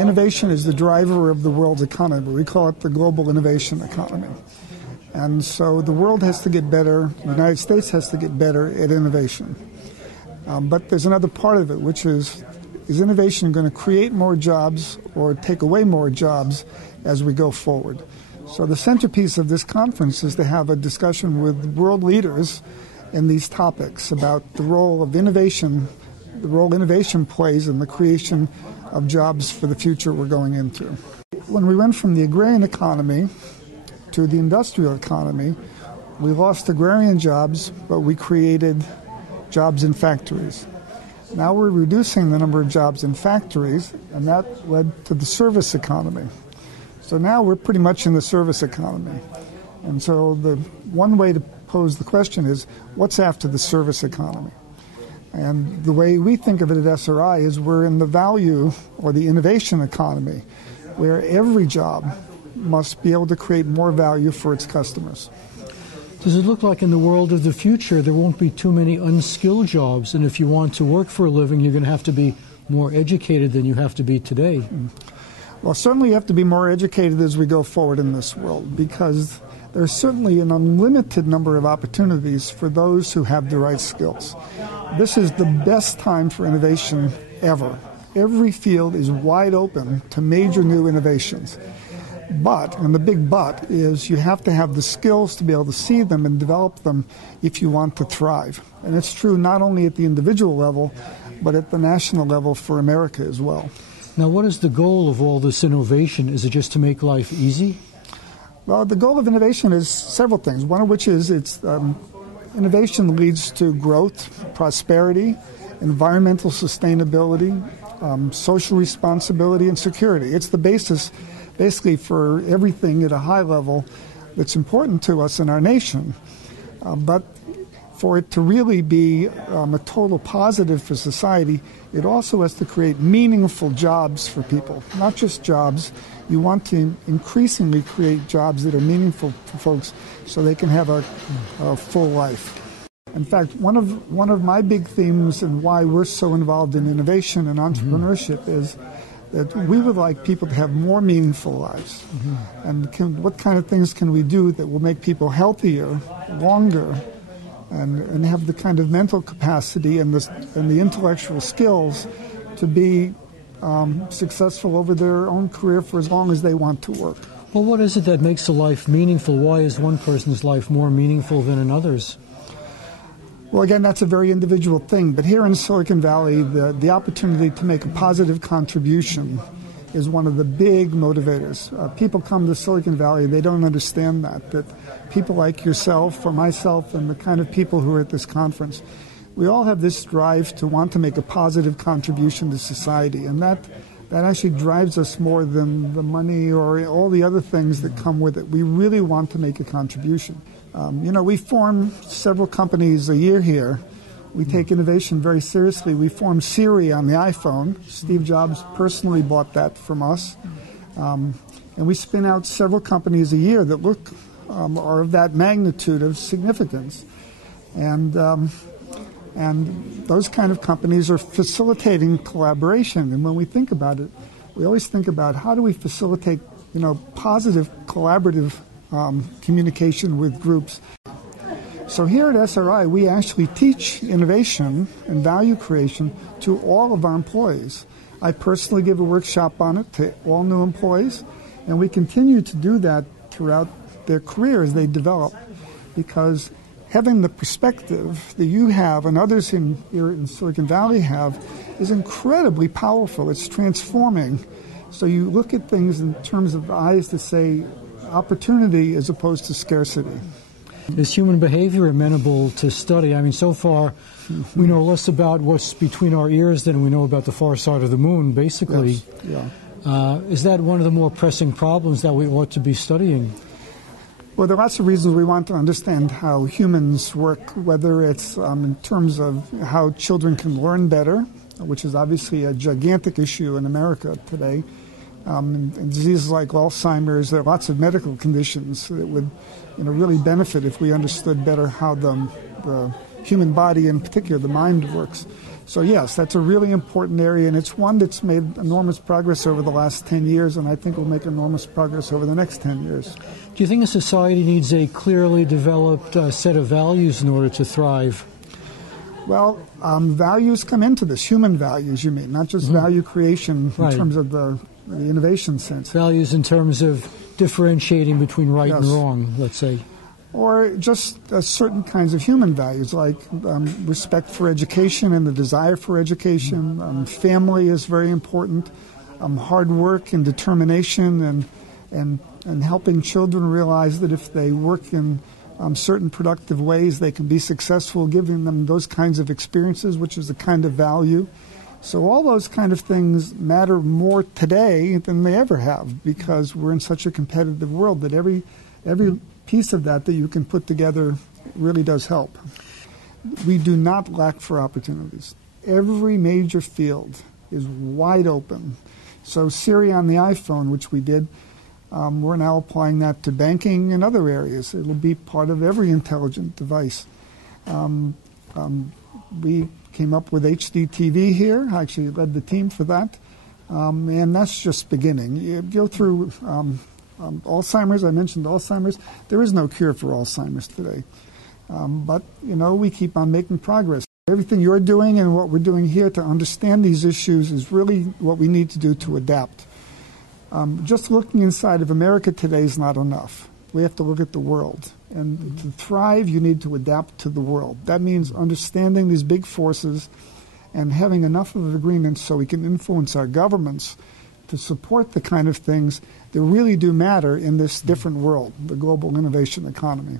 Innovation is the driver of the world's economy. We call it the global innovation economy. And so the world has to get better, the United States has to get better at innovation. But there's another part of it, which is innovation going to create more jobs or take away more jobs as we go forward? So the centerpiece of this conference is to have a discussion with world leaders in these topics about the role of innovation, the role innovation plays in the creation of jobs for the future we're going into. When we went from the agrarian economy to the industrial economy, we lost agrarian jobs, but we created jobs in factories. Now we're reducing the number of jobs in factories, and that led to the service economy. So now we're pretty much in the service economy. And so the one way to pose the question is, what's after the service economy? And the way we think of it at SRI is we're in the value or the innovation economy, where every job must be able to create more value for its customers. Does it look like in the world of the future there won't be too many unskilled jobs, and if you want to work for a living, you're going to have to be more educated than you have to be today? Well, certainly you have to be more educated as we go forward in this world, because there's certainly an unlimited number of opportunities for those who have the right skills. This is the best time for innovation ever. Every field is wide open to major new innovations. But, and the big but, is you have to have the skills to be able to see them and develop them if you want to thrive. And it's true not only at the individual level, but at the national level for America as well. Now, what is the goal of all this innovation? Is it just to make life easy? Well, the goal of innovation is several things, one of which is innovation leads to growth, prosperity, environmental sustainability, social responsibility, and security. It's the basis, basically, for everything at a high level that's important to us in our nation. But for it to really be a total positive for society, it also has to create meaningful jobs for people, not just jobs. You want to increasingly create jobs that are meaningful for folks so they can have a full life. In fact, one of my big themes and why we're so involved in innovation and entrepreneurship is that we would like people to have more meaningful lives. And what kind of things can we do that will make people healthier, longer, and have the kind of mental capacity and the intellectual skills to be successful over their own career for as long as they want to work. Well, what is it that makes a life meaningful? Why is one person's life more meaningful than another's? Well, again, that's a very individual thing. But here in Silicon Valley, the opportunity to make a positive contribution is one of the big motivators. People come to Silicon Valley, they don't understand that people like yourself or myself and the kind of people who are at this conference, we all have this drive to want to make a positive contribution to society. And that actually drives us more than the money or all the other things that come with it. We really want to make a contribution. We form several companies a year here. We take innovation very seriously. We formed Siri on the iPhone. Steve Jobs personally bought that from us. And we spin out several companies a year that are of that magnitude of significance. And those kind of companies are facilitating collaboration. And when we think about it, we always think about how do we facilitate, positive, collaborative communication with groups. So here at SRI, we actually teach innovation and value creation to all of our employees. I personally give a workshop on it to all new employees, and we continue to do that throughout their career as they develop, because having the perspective that you have and others here in Silicon Valley have is incredibly powerful. It's transforming. So you look at things in terms of eyes that say opportunity as opposed to scarcity. Is human behavior amenable to study? I mean, so far, we know less about what's between our ears than we know about the far side of the moon, basically. Yes. Yeah. Is that one of the more pressing problems that we ought to be studying? Well, there are lots of reasons we want to understand how humans work, whether it's in terms of how children can learn better, which is obviously a gigantic issue in America today. And diseases like Alzheimer's, there are lots of medical conditions that would really benefit if we understood better how the human body, in particular the mind, works. So yes, that's a really important area, and it's one that's made enormous progress over the last 10 years, and I think will make enormous progress over the next 10 years. Do you think a society needs a clearly developed set of values in order to thrive? Well, values come into this, human values, you mean, not just value creation in terms of the innovation sense. Values in terms of differentiating between right and wrong, let's say. Or just certain kinds of human values, like respect for education and the desire for education. Family is very important. Hard work and determination, and helping children realize that if they work in certain productive ways, they can be successful, giving them those kinds of experiences, which is a kind of value. So all those kind of things matter more today than they ever have, because we're in such a competitive world that every piece of that you can put together really does help. We do not lack for opportunities. Every major field is wide open. So Siri on the iPhone, which we did, we're now applying that to banking and other areas. It'll be part of every intelligent device. We came up with HD TV here. I actually led the team for that. And that's just beginning. You go through Alzheimer's. I mentioned Alzheimer's. There is no cure for Alzheimer's today. But, we keep on making progress. Everything you're doing and what we're doing here to understand these issues is really what we need to do to adapt. Just looking inside of America today is not enough. We have to look at the world. And to thrive, you need to adapt to the world. That means understanding these big forces and having enough of agreements so we can influence our governments to support the kind of things that really do matter in this different world, the global innovation economy.